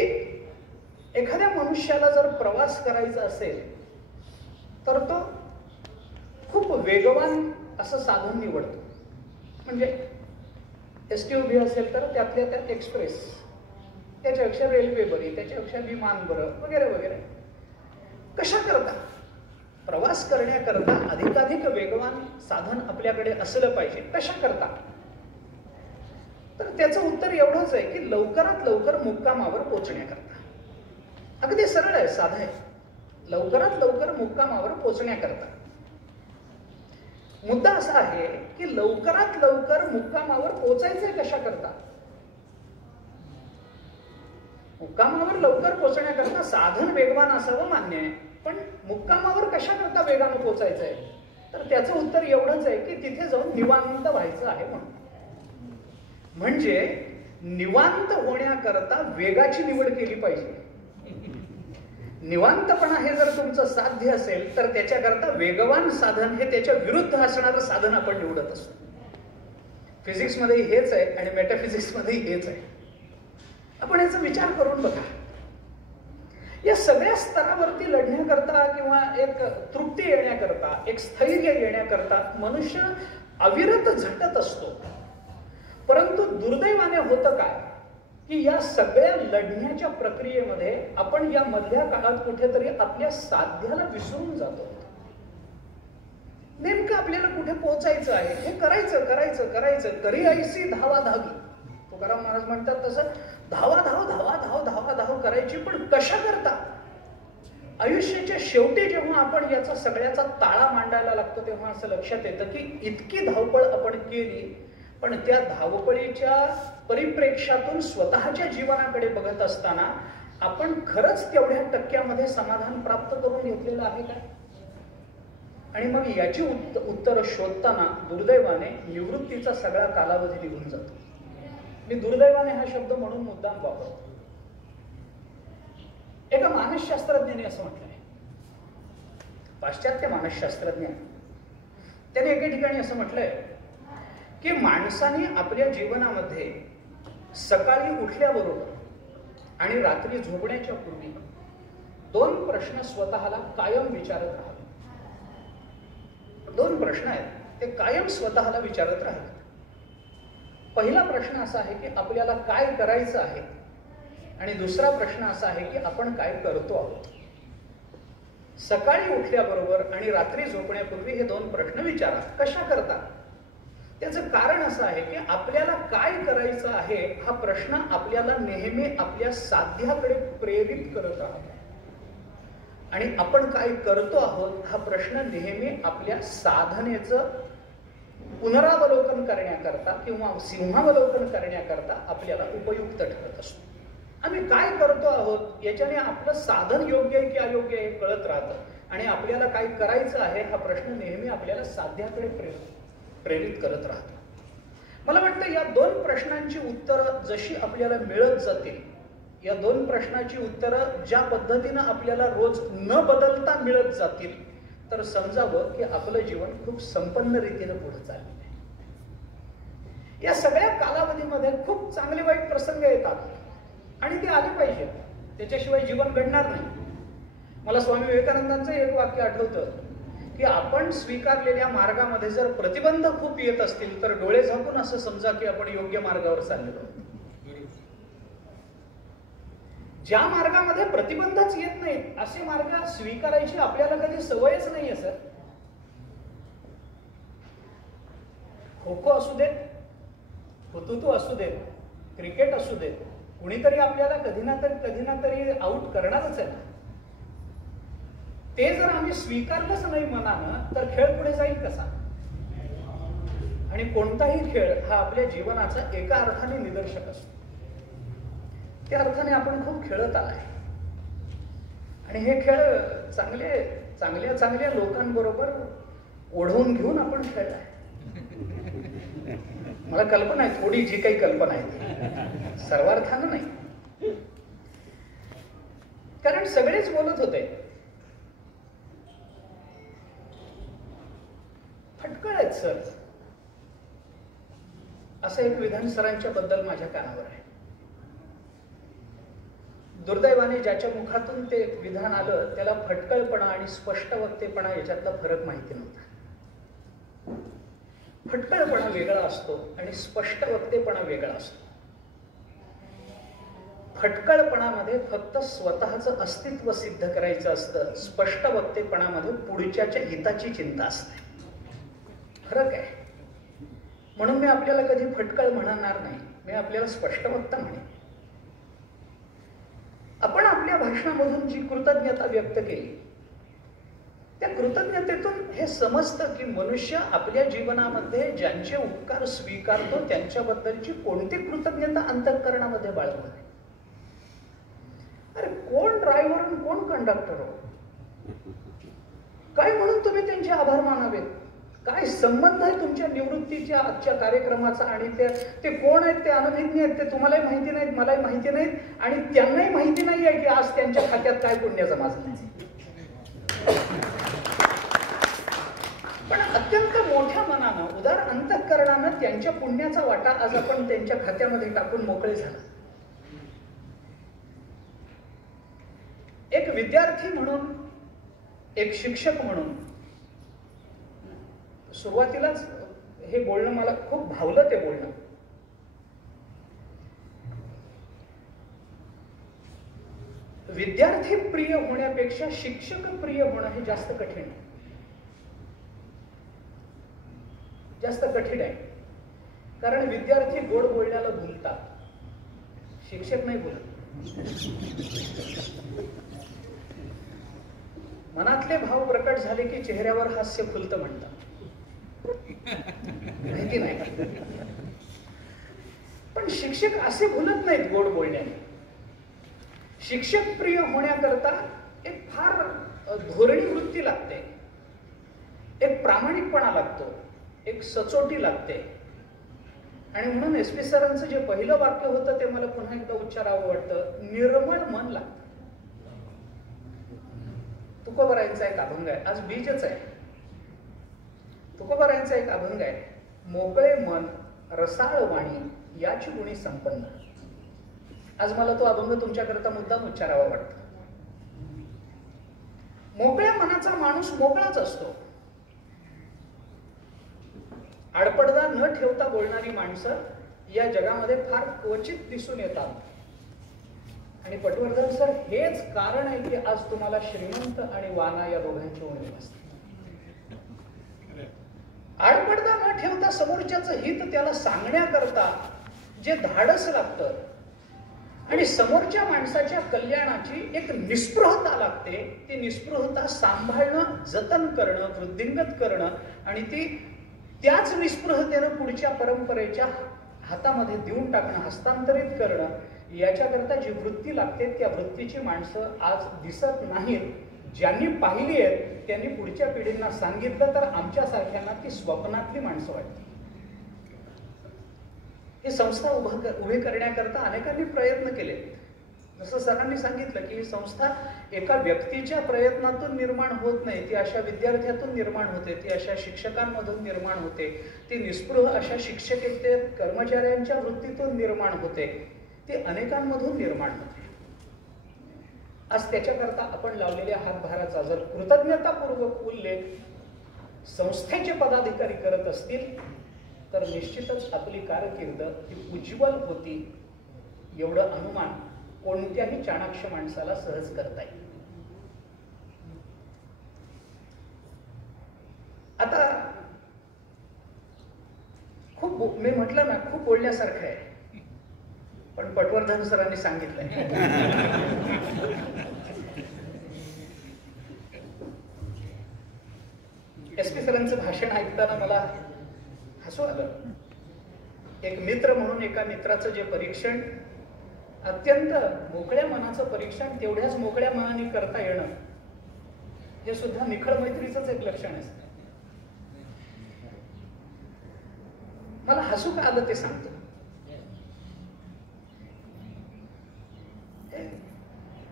एखाद्या मनुष्याला जर प्रवास करायचा असेल तर तो खूप वेगवान असं साधन निवडतो. म्हणजे STUV असेल तर त्यातल्या त्यात एक्सप्रेस, त्याच्यापेक्षा रेल्वे बरी, त्याच्यापेक्षा विमान बरं, वगैरे वगैरे. कशा करता प्रवास करण्याकरता अधिकाधिक वेगवान साधन आपल्याकडे असलं पाहिजे. कशा करता तर त्याचं उत्तर एवढंच आहे की लवकरात लवकर मुक्कामावर पोहोचण्याकरता. अगदी सरळ आहे, साधं आहे. लवकरात लवकर मुक्कामावर पोहोचण्याकरता. मुद्दा असा आहे की लवकरात लवकर मुक्कामावर पोहोचायचंय कशा करता. मुक्कामावर लवकर पोहोचण्याकरता साधन वेगवान असावं मान्य आहे, पण मुक्कामावर कशा करता वेगानं पोहोचायचंय तर त्याचं उत्तर एवढंच आहे की तिथे जाऊन निवांत व्हायचं आहे म्हणून. म्हणजे निवांत होण्याकरता वेगाची निवड केली पाहिजे. निवांतपणा हे जर तुमचं साध्य असेल तर त्याच्याकरता वेगवान साधन हे त्याच्या विरुद्ध असणारं साधन आपण निवडत असतो. फिजिक्समध्ये हेच आहे आणि मेटाफिजिक्समध्ये हेच आहे. आपण याचा विचार करून बघा. या सगळ्या स्तरावरती लढण्याकरता किंवा एक तृप्ती येण्याकरता, एक स्थैर्य येण्याकरता मनुष्य अविरत झटत असतो. परंतु दुर्दैवाने होतं काय की या सगळ्या लढण्याच्या प्रक्रियेमध्ये आपण या मधल्या काळात कुठेतरी आपल्या साध्याला विसरून जातो. नेमकं आपल्याला कुठे पोहोचायचं आहे हे करायचं करायचं करायचं, करी ऐसी धावा धावी. तो तुकाराम महाराज म्हणतात तसं धावा धाव धावा धाव धावा धाव करायची, पण कशा करता? आयुष्याच्या शेवटी जेव्हा आपण याचा सगळ्याचा ताळा मांडायला लागतो तेव्हा असं लक्षात येतं की इतकी धावपळ आपण केली, पण त्या धावपळीच्या परिप्रेक्षातून स्वतःच्या जीवनाकडे बघत असताना आपण खरंच तेवढ्या टक्क्यामध्ये समाधान प्राप्त करून घेतलेलं आहे का? आणि मग याची उत्तर शोधताना दुर्दैवाने निवृत्तीचा सगळा कालावधी निघून जातो. मी दुर्दैवाने हा शब्द म्हणून मुद्दाम वापरतो. एका मानसशास्त्रज्ञाने असं म्हटलंय, पाश्चात्य मानसशास्त्रज्ञ, त्याने एके ठिकाणी असं म्हटलंय की माणसाने आपल्या जीवनामध्ये सकाळी उठल्याबरोबर आणि रात्री झोपण्याच्या पूर्वी 2 प्रश्न स्वतःला कायम विचारत राहावे. 2 प्रश्न आहेत, ते कायम स्वतःला विचारत राहावे. पहिला प्रश्न असा आहे की आपल्याला काय करायचं आहे, आणि दुसरा प्रश्न असा आहे की आपण काय करतो आहोत. सकाळी उठल्याबरोबर आणि रात्री झोपण्यापूर्वी हे 2 प्रश्न विचारा. कशा करता? त्याचं कारण असं आहे की आपल्याला काय करायचं आहे हा प्रश्न आपल्याला नेहमी आपल्या साध्याकडे प्रेरित करत राहतो, आणि आपण काय करतो आहोत हा प्रश्न नेहमी आपल्या साधनेचं पुनरावलोकन करण्याकरता किंवा सिंहावलोकन करण्याकरता आपल्याला उपयुक्त ठरत असतो. आम्ही काय करतो आहोत याच्याने आपलं साधन योग्य आहे की अयोग्य आहे कळत राहतं, आणि आपल्याला काय करायचं आहे हा प्रश्न नेहमी आपल्याला साध्याकडे प्रेरित करत राहतो. मला वाटतं या 2 प्रश्नांची उत्तरं जशी आपल्याला मिळत जातील, या 2 प्रश्नाची उत्तरं ज्या पद्धतीनं आपल्याला रोज न बदलता मिळत जातील, तर समजावं की आपलं जीवन खूप संपन्न रीतीनं पुढे चाललेलं आहे. या सगळ्या कालावधीमध्ये खूप चांगले वाईट प्रसंग येतात आणि ते आले पाहिजे, त्याच्याशिवाय जीवन घडणार नाही. मला स्वामी विवेकानंदांचं एक वाक्य आठवतं की आपण स्वीकारलेल्या मार्गामध्ये जर प्रतिबंध खूप येत असतील तर डोळे झाकून असं समजा की आपण योग्य मार्गावर चाललेलो आहोत. ज्या मार्गामध्ये प्रतिबंधच येत नाहीत असे मार्ग स्वीकारायची आपल्याला कधी सवयच नाहीये सर. खो खो असू देत, हुतुतू असू देत, क्रिकेट असू देत, कुणीतरी आपल्याला कधी ना तरी आउट करणारच आहे. ते जर आम्ही स्वीकारलंच नाही मनानं तर खेळ पुढे जाईल कसा? आणि कोणताही खेळ हा आपल्या जीवनाचा एका अर्थाने निदर्शक असतो. त्या अर्थाने आपण खूप खेळत आलाय, आणि हे खेळ चांगल्या चांगल्या लोकांबरोबर ओढवून घेऊन आपण खेळलाय. मला कल्पना आहे, थोडी जी काही कल्पना आहे, सर्वार्थानं नाही, कारण सगळेच बोलत होते. फटकळ आहेत सर, असं एक विधान सरांच्या बद्दल माझ्या कानावर आहे. दुर्दैवाने ज्याच्या मुखातून ते विधान आलं त्याला फटकळपणा आणि स्पष्ट वक्तेपणा याच्यातला फरक माहिती नव्हता. फटकळपणा वेगळा असतो आणि स्पष्ट वक्तेपणा वेगळा असतो. फटकळपणामध्ये फक्त स्वतःचं अस्तित्व सिद्ध करायचं असतं, स्पष्ट वक्तेपणामध्ये पुढच्याच्या हिताची चिंता असते. फरक आहे. म्हणून मी आपल्याला कधी फटकळ म्हणणार नाही, मी आपल्याला स्पष्ट वक्ता म्हणेन. आपण आपल्या भाषणामधून जी कृतज्ञता व्यक्त केली त्या कृतज्ञतेतून हे समजतं की मनुष्य आपल्या जीवनामध्ये ज्यांचे उपकार स्वीकारतो त्यांच्याबद्दलची कोणती कृतज्ञता अंतःकरणामध्ये बाळगणार आहे. अरे कोण ड्रायव्हर आणि कोण कंडक्टर हो, काय म्हणून तुम्ही त्यांचे आभार मानावेत? काय संबंध आहे तुमच्या निवृत्तीच्या आजच्या कार्यक्रमाचा? आणि ते कोण आहेत? ते अनभिज्ञ आहेत, ते तुम्हालाही माहिती नाहीत, मलाही माहिती नाहीत, आणि त्यांनाही माहिती नाही आहे की आज त्यांच्या खात्यात काय पुण्य जमा झालं. पण अत्यंत मोठ्या मनानं, उदार अंतःकरणानं त्यांच्या पुण्याचा वाटा आज आपण त्यांच्या खात्यामध्ये टाकून मोकळे झाला. एक विद्यार्थी म्हणून, एक शिक्षक म्हणून सुरुवातीलाच हे बोलणं मला खूप भावलं. ते बोलणं विद्यार्थी प्रिय होण्यापेक्षा शिक्षक प्रिय होणं हे जास्त कठीण आहे, जास्त कठीण आहे. कारण विद्यार्थी गोड बोलण्याला भुलतात, शिक्षक नाही बोलत. मनातले भाव प्रकट झाले की चेहऱ्यावर हास्य फुलतं म्हणतात. माहिती नाही, पण शिक्षक असे बोलत नाहीत गोड बोलण्याने. शिक्षक प्रिय होण्याकरता एक फार धोरणी वृत्ती लागते, एक प्रामाणिकपणा लागतो, एक सचोटी लागते. आणि म्हणून SP सरांचं जे पहिलं वाक्य होतं ते मला पुन्हा एकदा उच्चारावं वाटतं. निर्मळ मन लागतं. तुकोबारायांचा एक अभंग आहे, आज बीजच आहे. तुकोबारायांचा एक अभंग आहे, मोकळे मन रसाळ वाणी याची गुणी संपन्न. आज मला तो अभंग तुमच्याकरता मुद्दाम उच्चारावा वाटतो. मोकळ्या मनाचा माणूस मोकळाच असतो. आडपडदा न ठेवता बोलणारी माणसं या जगामध्ये फार क्वचित दिसून येतात. आणि पटवर्धन सर, हेच कारण आहे की आज तुम्हाला श्रीमंत आणि वाना या दोघांची उणीव असते. आडपडदा न ठेवता समोरच्याचं हित त्याला सांगण्याकरता जे धाडस लागतं आणि समोरच्या माणसाच्या कल्याणाची एक निस्पृहता लागते, ती निस्पृहता सांभाळणं, जतन करणं, वृद्धिंगत करणं आणि ती त्याच निस्पृहतेनं पुढच्या परंपरेच्या हातामध्ये देऊन टाकणं, हस्तांतरित करणं, याच्याकरता जी वृत्ती लागते त्या वृत्तीची माणसं आज दिसत नाहीत. ज्यांनी पाहिली आहेत त्यांनी पुढच्या पिढींना सांगितलं तर आमच्यासारख्यांना ती स्वप्नातली माणसं वाटते. ही संस्था उभी करण्याकरता अनेकांनी प्रयत्न केले. जसं सरांनी सांगितलं की ही संस्था एका व्यक्तीच्या प्रयत्नातून निर्माण होत नाही, ती अशा विद्यार्थ्यातून निर्माण होते, ती अशा शिक्षकांमधून निर्माण होते, ती निस्पृह अशा शिक्षकेतर कर्मचाऱ्यांच्या वृत्तीतून निर्माण होते, ती अनेकांमधून निर्माण होते. आज त्याच्याकरता आपण लावलेल्या हातभाराचा जर कृतज्ञतापूर्वक उल्लेख संस्थेचे पदाधिकारी करत असतील तर निश्चितच आपली कारकीर्द ही उज्ज्वल होती, एवढं अनुमान कोणत्याही चाणाक्ष माणसाला सहज करता येईल. आता खूप मी म्हटलं ना, खूप बोलण्यासारखं आहे, पण पटवर्धन सरांनी सांगितलंय. SP सरांचं भाषण ऐकताना मला हसू आलं. एक मित्र म्हणून एका मित्राचं जे परीक्षण, अत्यंत मोकळ्या मनाचं परीक्षण तेवढ्याच मोकळ्या मनाने करता येणं, हे सुद्धा निखळ मैत्रीचंच एक लक्षण असतं. मला हसू का आलं ते सांगतो.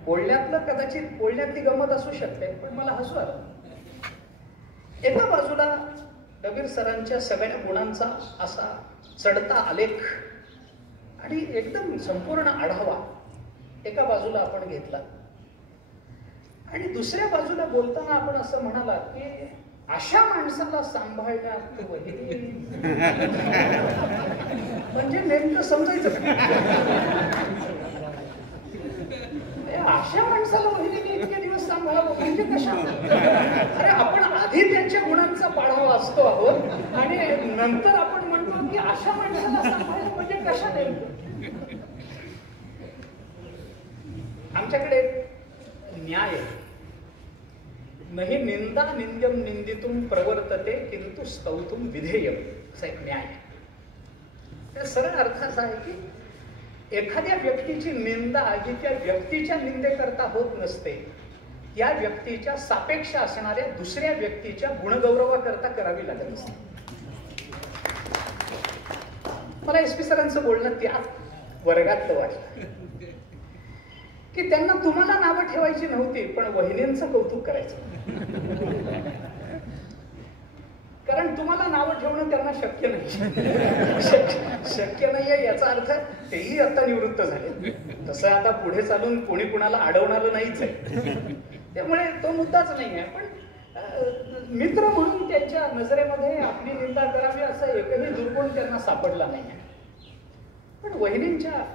बोलण्यातलं कदाचित बोलण्यातली गंमत असू शकते, पण मला हसू आलं. एका बाजूला डबीर सरांच्या सगळ्या गुणांचा असा चढता आलेख आणि एकदम संपूर्ण आढावा एका बाजूला आपण घेतला, आणि दुसऱ्या बाजूला बोलताना आपण असं म्हणाला की अशा माणसाला सांभाळण्यात म्हणजे नेमकं समजायचं अशा माणसाला वहिनीने इतके दिवस सांभाळावं म्हणजे कशा? अरे आपण आधी त्यांच्या गुणांचा पाढावा असतो आहोत आणि नंतर आपण म्हणतो की अशा माणसाला सांभाळणं म्हणजे कशा नेमकं? आमच्याकडे न्याय नाही, निंदा निंद्यम निंदितुम प्रवर्तते किंतु स्तौतुम विधेयम, असा एक न्याय. त्या सरळ अर्थ असा आहे की एखाद्या व्यक्तीची निंदा ही त्या व्यक्तीच्या निंदेकरता होत नसते, त्या व्यक्तीच्या सापेक्ष असणाऱ्या दुसऱ्या व्यक्तीच्या गुणगौरवाकरता करावी लागत असते. मला SP सरांचं बोलणं त्या वर्गातलं वाटलं की त्यांना तुम्हाला नावं ठेवायची नव्हती, पण वहिनींचं कौतुक करायचं. कारण तुम्हाला नावं ठेवणं त्यांना शक्य नाही, शक्य नाहीये याचा अर्थ तेही आता निवृत्त झाले. तसं आता पुढे चालून कोणी कुणाला अडवणारं नाहीच आहे, त्यामुळे तो मुद्दाच नाही आहे. पण मित्र म्हणून त्यांच्या नजरेमध्ये आपली निंदा करावी असा एकही दुर्गुण त्यांना सापडला नाही. पण वहिनींच्या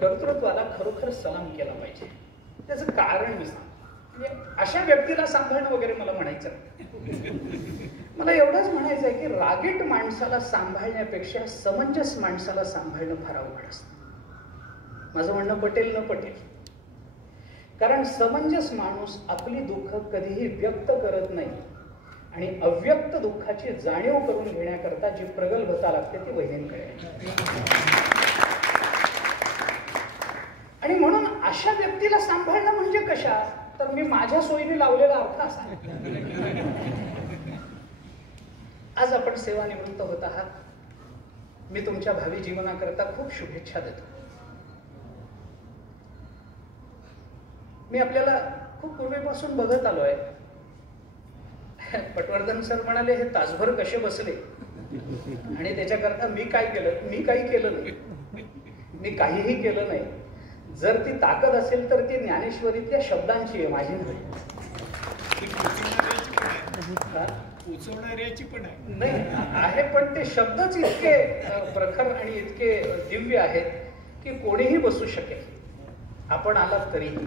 कर्तृत्वाला खरोखर सलाम केला पाहिजे. त्याचं कारण मी सांगतो. म्हणजे अशा व्यक्तीला सांभाळणं वगैरे मला म्हणायचं नाही. मला एवढंच म्हणायचं आहे की रागीट माणसाला सांभाळण्यापेक्षा समंजस माणसाला सांभाळणं फार अवघड असतं. माझं म्हणणं पटेल न पटेल, कारण समंजस माणूस आपली दुःख कधीही व्यक्त करत नाही आणि अव्यक्त दुःखाची जाणीव करून घेण्याकरता जी प्रगल्भता लागते ती वहिनींकडे. आणि म्हणून अशा व्यक्तीला सांभाळणं म्हणजे कशा, तर मी माझ्या सोयीने लावलेला अर्थ असा. आज आपण सेवानिवृत्त होत आहात. मी तुमच्या भावी जीवनाकरता खूप शुभेच्छा देतो. मी आपल्याला खूप पूर्वीपासून बघत आलोय. पटवर्धन सर म्हणाले हे तासभर कसे बसले आणि त्याच्याकरता मी काय केलं. मी काही केलं नाही, मी काहीही केलं नाही. जर ती ताकद असेल तर ती ज्ञानेश्वरीतल्या शब्दांची आहे, माझी नाही. उचवणाऱ्याची पण आहे नाही आहे, पण ते शब्दच इतके प्रखर आणि इतके दिव्य आहेत की कोणीही बसू शकेल. आपण आलात तरीही.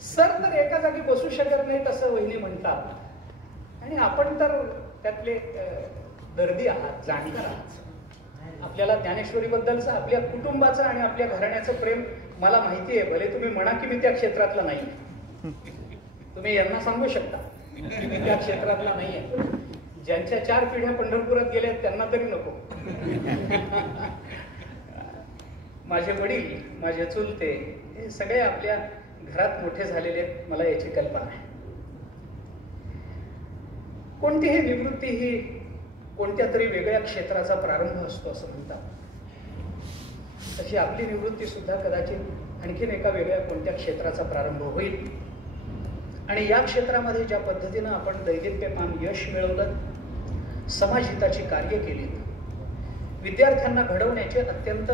सर तर एका जागी बसू शकत नाहीत असं वहिनी म्हणतात, आणि आपण तर त्यातले दर्दी आहात, जाणकार आहात. आपल्याला ज्ञानेश्वरी बद्दलचं, आपल्या कुटुंबाचं आणि आपल्या घराण्याचं प्रेम मला माहिती आहे. भले तुम्ही म्हणा की मी त्या क्षेत्रातला नाही, तुम्ही यांना सांगू शकता मी त्या क्षेत्रातला नाहीये. ज्यांच्या 4 पिढ्या पंढरपुरात गेल्या त्यांना तरी नको. माझे वडील, माझे चुलते हे सगळे आपल्या घरात मोठे झालेले आहेत, मला याची कल्पना आहे. कोणतीही निवृत्ती ही कोणत्या तरी वेगळ्या क्षेत्राचा प्रारंभ असतो असं म्हणतात. तशी आपली निवृत्ती सुद्धा कदाचित आणखीन एका वेगळ्या कोणत्या क्षेत्राचा प्रारंभ होईल. आणि या क्षेत्रामध्ये ज्या पद्धतीनं आपण दैदिप्यमान यश मिळवलं, समाजहिताची कार्य केली, विद्यार्थ्यांना घडवण्याचे अत्यंत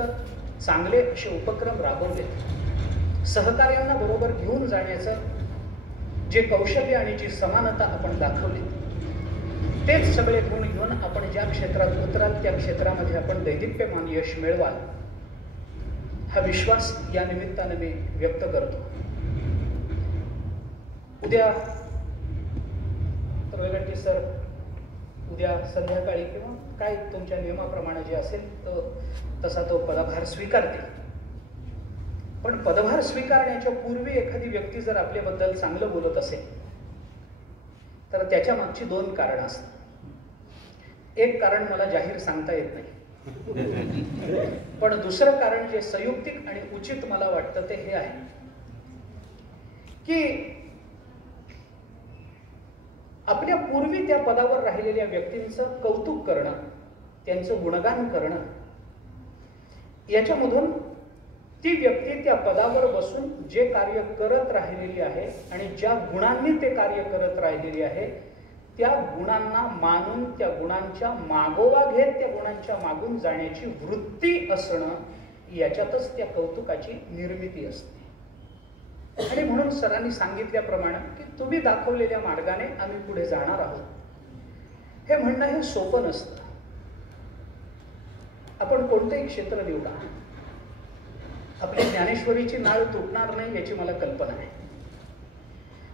चांगले असे उपक्रम राबवले, सहकार्यांना बरोबर घेऊन जाण्याचं जे कौशल्य आणि जी समानता आपण दाखवली, तेच सगळे गुण घेऊन आपण ज्या क्षेत्रात उतराल त्या क्षेत्रामध्ये आपण दैदिप्यमान यश मिळवाल, हा विश्वास या निमित्ताने मी व्यक्त करतो. उद्या रोयगट्टी सर उद्या संध्याकाळी किंवा काय तुमच्या नियमाप्रमाणे जे असेल तसा तो पदभार स्वीकारतील. पण पदभार स्वीकारण्याच्या पूर्वी एखादी व्यक्ती जर आपल्याबद्दल चांगलं बोलत असेल तर त्याच्या मागची 2 कारणं असतात. एक कारण मला जाहीर सांगता येत नाही, पण दुसरं कारण जे संयुक्तिक आणि उचित मला वाटतं ते हे आहे की आपल्या पूर्वी त्या पदावर राहिलेल्या व्यक्तींचं कौतुक करणं, त्यांचं गुणगान करणं, याच्यामधून ती व्यक्ती त्या पदावर बसून जे कार्य करत राहिलेली आहे आणि ज्या गुणांनी ते कार्य करत राहिलेली आहे त्या गुणांना मानून, त्या गुणांच्या मागोवा घेत त्या गुणांच्या मागून जाण्याची वृत्ती असणं, याच्यातच त्या कौतुकाची निर्मिती असते. आणि म्हणून सरांनी सांगितल्याप्रमाणे की तुम्ही दाखवलेल्या मार्गाने आम्ही पुढे जाणार आहोत, हे म्हणणं हे सोपं नसतं. आपण कोणतंही क्षेत्र निवडा, आपली ज्ञानेश्वरीची नाळ तुटणार नाही याची मला कल्पना आहे.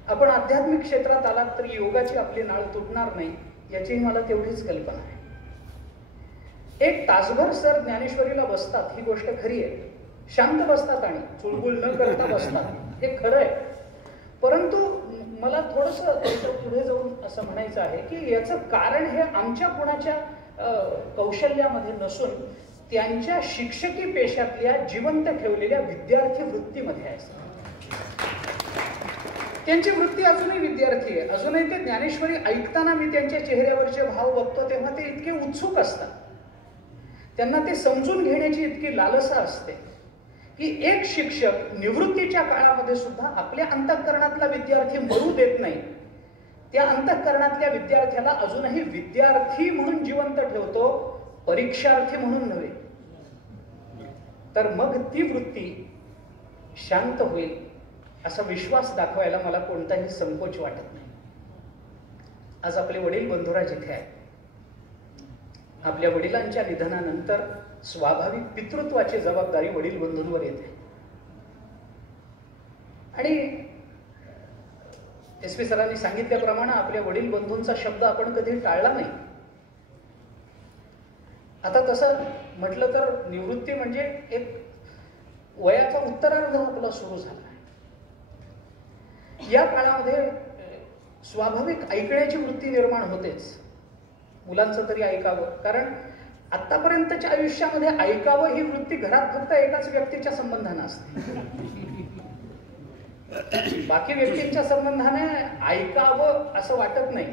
आपण आध्यात्मिक क्षेत्रात आलात तरी योगाची आपली नाळ तुटणार नाही याचीही मला तेवढीच कल्पना आहे. 1 तासभर सर ज्ञानेश्वरीला बसतात, ही गोष्ट खरी आहे. शांत बसतात आणि चुळबुळ न करता बसतात, हे खरं आहे. परंतु मला थोडंसं त्याच्या पुढे जाऊन असं म्हणायचं आहे की याचं कारण हे आमच्या कोणाच्या कौशल्यामध्ये नसून त्यांच्या शिक्षकी पेशातल्या जिवंत ठेवलेल्या विद्यार्थी वृत्तीमध्ये आहे. त्यांची वृत्ती अजूनही विद्यार्थी आहे. अजूनही ते ज्ञानेश्वरी ऐकताना मी त्यांच्या चेहऱ्यावरचे भाव बघतो तेव्हा ते इतके उत्सुक असतात, त्यांना ते समजून घेण्याची इतकी लालसा असते की एक शिक्षक निवृत्तीच्या काळामध्ये सुद्धा आपल्या अंतःकरणातला विद्यार्थी मरू देत नाही. त्या अंतःकरणातल्या विद्यार्थ्याला अजूनही विद्यार्थी म्हणून जिवंत ठेवतो, परीक्षार्थी म्हणून नव्हे. तर मग ती वृत्ती शांत होईल असा विश्वास दाखवायला मला कोणताही संकोच वाटत नाही. आज आपले वडील बंधुराज इथे आहेत. आपल्या वडिलांच्या निधनानंतर स्वाभाविक पितृत्वाची जबाबदारी वडील बंधूंवर येते. आणि एस पी सरांनी सांगितल्याप्रमाणे आपल्या वडील बंधूंचा शब्द आपण कधी टाळला नाही. आता तसं म्हटलं तर निवृत्ती म्हणजे एक वयाचा उत्तरार्ध आपला सुरू झाला आहे. या काळामध्ये स्वाभाविक ऐकण्याची वृत्ती निर्माण होतेच. मुलांचं तरी ऐकावं, कारण आतापर्यंतच्या आयुष्यामध्ये ऐकावं ही वृत्ती घरात फक्त एकाच व्यक्तीच्या संबंधाने असते. बाकी व्यक्तींच्या संबंधाने ऐकावं असं वाटत नाही,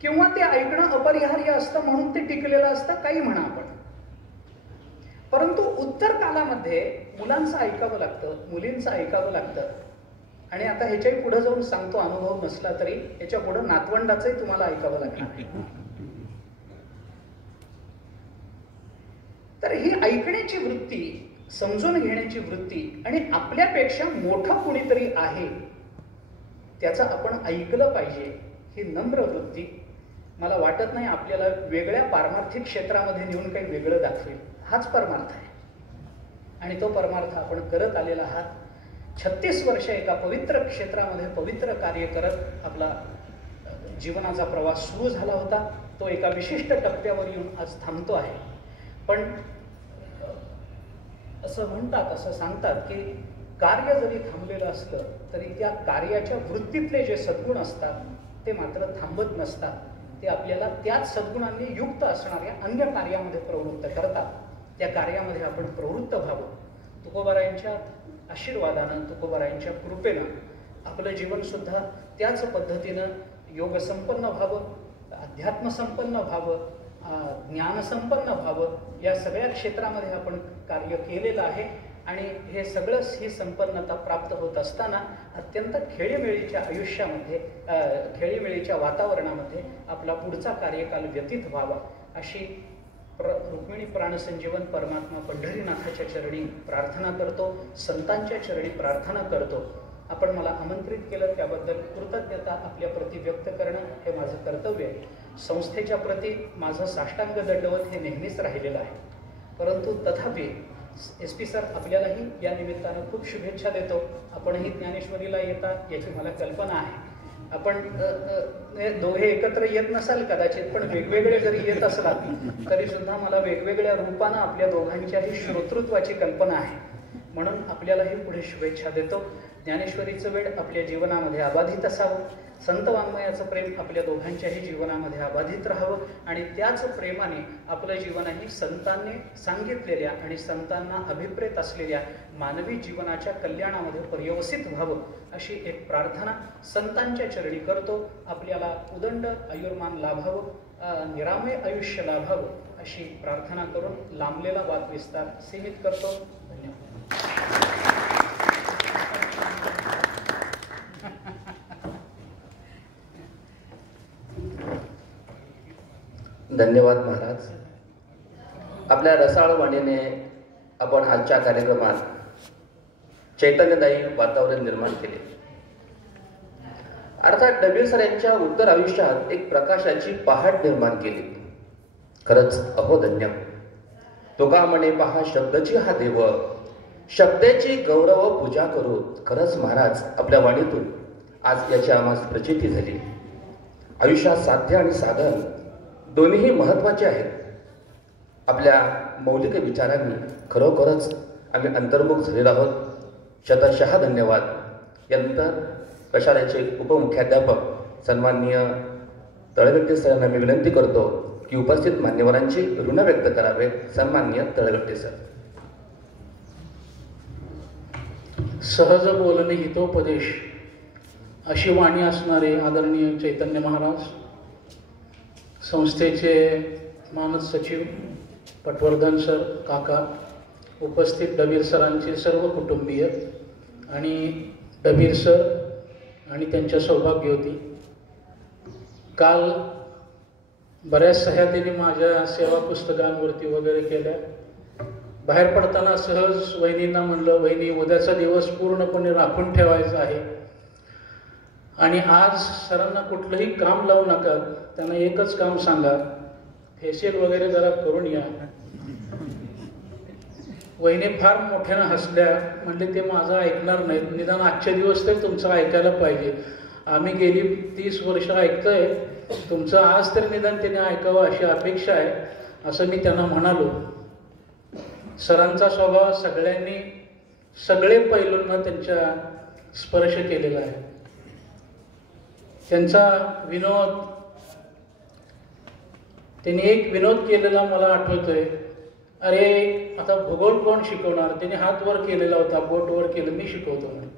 किंवा ते ऐकणं अपरिहार्य असतं म्हणून ते टिकलेलं असतं, काही म्हणा आपण. परंतु उत्तर कालामध्ये मुलांचं ऐकावं लागतं, मुलींचं ऐकावं लागतं. आणि आता ह्याच्याही पुढे जाऊन सांगतो, अनुभव नसला तरी याच्या पुढे नातवंडाचंही तुम्हाला ऐकावं लागणार. तर ही ऐकण्याची वृत्ती, समजून घेण्याची वृत्ती आणि आपल्यापेक्षा मोठं कुणीतरी आहे त्याचं आपण ऐकलं पाहिजे, ही नम्र वृत्ती मला वाटत नाही आपल्याला वेगळ्या पारमार्थिक क्षेत्रामध्ये नेऊन काही वेगळं दाखवेल. हाच परमार्थ आहे आणि तो परमार्थ आपण करत आलेला आहात. 36 वर्ष एका पवित्र क्षेत्रामध्ये पवित्र कार्य करत आपला जीवनाचा प्रवास सुरू झाला होता. तो एका विशिष्ट टप्प्यावर येऊन आज थांबतो आहे. पण असं म्हणतात, असं सांगतात की कार्य जरी थांबलेलं असलं तरी त्या कार्याच्या वृत्तीतले जे सद्गुण असतात ते मात्र थांबत नसतात. ते आपल्याला त्याच सद्गुणांनी युक्त असणाऱ्या अन्य कार्यामध्ये प्रवृत्त करतात. त्या कार्यामध्ये आपण प्रवृत्त व्हावं. तुकोबारायांच्या आशीर्वादानं, तुकोबारायांच्या कृपेनं आपलं जीवन सुद्धा त्याच पद्धतीनं योगसंपन्न व्हावं, अध्यात्मसंपन्न व्हावं, ज्ञानसंपन्न व्हावं. या सगळ्या क्षेत्रामध्ये आपण कार्य केलेलं आहे आणि हे सगळंच ही संपन्नता प्राप्त होत असताना अत्यंत खेळीमेळीच्या आयुष्यामध्ये, खेळीमेळीच्या वातावरणामध्ये आपला पुढचा कार्यकाल व्यतीत व्हावा अशी रुक्मिणी प्राणसंजीवन परमात्मा पंढरीनाथाच्या चरणी प्रार्थना करतो, संतांच्या चरणी प्रार्थना करतो. आपण मला आमंत्रित केलं त्याबद्दल कृतज्ञता आपल्या प्रति व्यक्त करणं हे माझं कर्तव्य आहे. संस्थेच्या प्रति माझं साष्टांग दंडवत हे नेहमीच राहिलेलं आहे. परंतु तथापि SP सर आपल्यालाही या निमित्तानं खूप शुभेच्छा देतो. आपणही ज्ञानेश्वरीला येता याची मला कल्पना आहे. आपण दोघे एकत्र येत नसाल कदाचित, पण वेगवेगळे जरी येत असलात तरी सुद्धा मला वेगवेगळ्या रूपानं आपल्या दोघांच्याही श्रोतृत्वाची कल्पना आहे. म्हणून आपल्यालाही पुढे शुभेच्छा देतो. ज्ञानेश्वरीचं वेळ आपल्या जीवनामध्ये अबाधित असावं, संत वाङ्मयाचं प्रेम आपल्या दोघांच्याही जीवनामध्ये अबाधित राहावं आणि त्याच प्रेमाने आपलं जीवनही संतांनी सांगितलेल्या आणि संतांना अभिप्रेत असलेल्या मानवी जीवनाच्या कल्याणामध्ये पर्यवसित व्हावं अशी एक प्रार्थना संतांच्या चरणी करतो. आपल्याला उदंड आयुर्मान लाभावं, निरामय आयुष्य लाभावं अशी प्रार्थना करून लांबलेला वादविस्तार सीमित करतो. धन्यवाद. धन्यवाद महाराज. आपल्या रसाळ वाणीने आपण आजच्या कार्यक्रमात चैतन्यदायी वातावरण निर्माण केले. अर्थात डबीर सर यांच्या उत्तर आयुष्यात एक प्रकाशाची पहाट निर्माण केली. खरंच अहोधन्य. तुका म्हणे पहा शब्दाची हा देव, शब्दाची गौरव पूजा करू. खरंच महाराज आपल्या वाणीतून आज याची आम्हाला प्रचिती झाली. आयुष्यात साध्य आणि साधन दोन्हीही महत्त्वाचे आहेत. आपल्या मौलिक विचारांनी खरोखरच आम्ही अंतर्मुख झालेलो आहोत. शतशः धन्यवाद. यानंतर प्रशालेचे उपमुख्याध्यापक सन्माननीय तळवटे सरांना मी विनंती करतो की उपस्थित मान्यवरांची ऋण व्यक्त करावे. सन्माननीय तळवटे सर. सहज बोलणे हितोपदेश अशी वाणी असणारे आदरणीय चैतन्य महाराज, संस्थेचे मानस सचिव पटवर्धन सर काका, उपस्थित डबीर सरांचे सर्व कुटुंबीय आणि डबीर सर आणि त्यांच्या सौभाग्यवती. काल बऱ्याच सह्याद्रीने माझ्या सेवा पुस्तकांवरती वगैरे केल्या. बाहेर पडताना सहज वहिनींना म्हणलं, वहिनी उद्याचा दिवस पूर्णपणे राखून ठेवायचा आहे आणि आज सरांना कुठलंही काम लावू नका, त्यांना एकच काम सांगा, फेशियल वगैरे जरा करून या. वहिनी फार मोठ्यानं हसल्या. म्हणले ते माझं ऐकणार नाहीत, निदान आजच्या दिवस तर तुमचं ऐकायला पाहिजे. आम्ही गेली 30 वर्ष ऐकतोय तुमचं आज तर निदान त्याने ऐकावं अशी अपेक्षा आहे, असं मी त्यांना म्हणालो. सरांचा स्वभाव सगळे पैलूंना त्यांच्या स्पर्श केलेला आहे. त्यांचा विनोद, त्यांनी एक विनोद केलेला मला आठवतोय. अरे आता भूगोल कोण शिकवणार, त्याने हात वर केलेला होता, बोट वर केलं, मी शिकवतो म्हणून.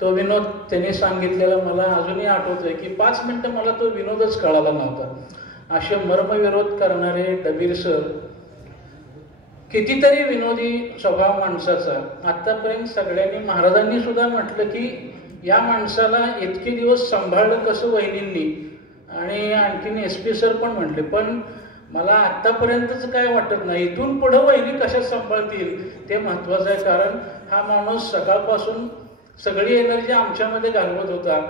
तो विनोद त्यांनी सांगितलेला मला अजूनही आठवतोय की 5 मिनिटं मला तो विनोदच कळाला नव्हता. असे मर्मविरोध करणारे डबीर सर, कितीतरी विनोदी स्वभाव माणसाचा. आतापर्यंत सगळ्यांनी, महाराजांनी सुद्धा म्हटलं की या माणसाला इतके दिवस सांभाळलं कसं वहिनींनी, आणि आणखीन SP सर पण म्हटले. पण मला आत्तापर्यंतच काय वाटत नाही, इथून पुढं वहिनी कशा सांभाळतील ते महत्त्वाचं आहे. कारण हा माणूस सकाळपासून सगळी एनर्जी आमच्यामध्ये घालवत होता.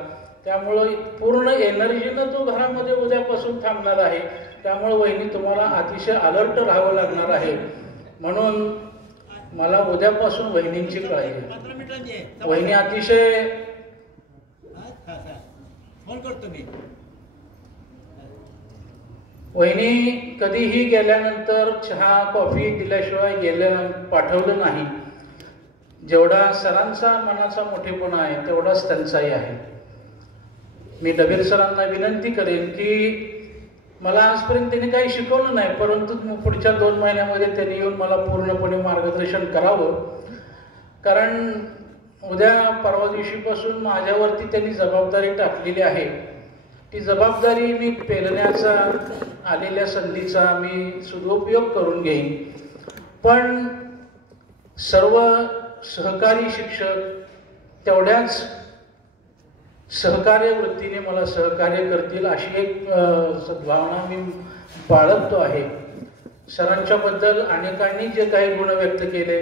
त्यामुळं पूर्ण एनर्जीनं तो घरामध्ये उद्यापासून थांबणार आहे. त्यामुळे वहिनी तुम्हाला अतिशय अलर्ट राहावं लागणार आहे. म्हणून मला उद्यापासून वहिनींची काळजी. वहिनी अतिशय फोन करतो मी. वहिनी कधीही गेल्यानंतर चहा कॉफी दिल्याशिवाय पाठवलं नाही. जेवढा सरांचा मनाचा मोठेपणा आहे तेवढाच त्यांचाही आहे. मी डबीर सरांना विनंती करेन की मला आजपर्यंत त्यांनी काही शिकवलं नाही, परंतु पुढच्या 2 महिन्यामध्ये त्यांनी येऊन मला पूर्णपणे मार्गदर्शन करावं. कारण उद्या परवा दिवशीपासून माझ्यावरती त्यांनी जबाबदारी टाकलेली आहे. ती जबाबदारी मी पेलण्याचा, आलेल्या संधीचा मी सदुपयोग करून घेईन. पण सर्व सहकारी शिक्षक तेवढ्याच सहकार्य वृत्तीने मला सहकार्य करतील अशी एक सद्भावना मी बाळगतो आहे. सरांच्याबद्दल अनेकांनी जे काही गुण व्यक्त केले,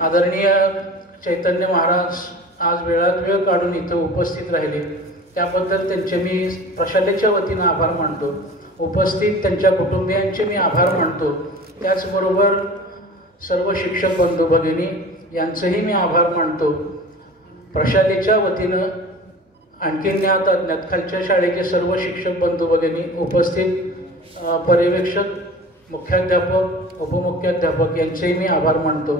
आदरणीय चैतन्य महाराज आज वेळात वेळ काढून इथं उपस्थित राहिले, त्याबद्दल त्यांचे मी प्रशालेच्या वतीनं आभार मानतो. उपस्थित त्यांच्या कुटुंबियांचे मी आभार मानतो. त्याचबरोबर सर्व शिक्षक बंधू भगिनी यांचेही मी आभार मानतो. प्रशालेच्या वतीनं आणखीन या अज्ञात खालच्या शाळेचे सर्व शिक्षक बंधू भगिनी, उपस्थित पर्यवेक्षक, मुख्याध्यापक, उपमुख्याध्यापक यांचेही मी आभार मानतो.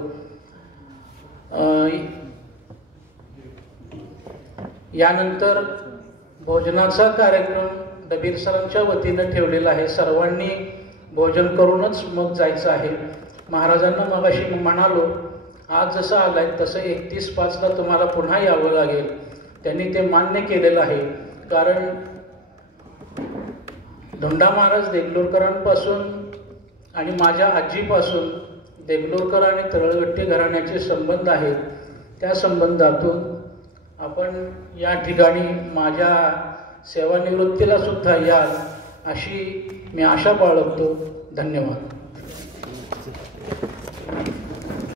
यानंतर भोजनाचा कार्यक्रम डबीर सरांच्या वतीनं ठेवलेला आहे. सर्वांनी भोजन करूनच मग जायचं आहे. महाराजांना मगाशी म्हणालो, आज जसं आलाय तसं 31/5ला तुम्हाला पुन्हा यावं लागेल. त्यांनी ते मान्य केलेलं आहे. कारण धोंडा महाराज देगलूरकरांपासून आणि माझ्या आजीपासून देगलूरकर आणि तळगट्टी घराण्याचे संबंध आहेत. त्या संबंधातून आपण या ठिकाणी माझ्या सेवानिवृत्तीला सुद्धा याल अशी मी आशा बाळगतो. धन्यवाद.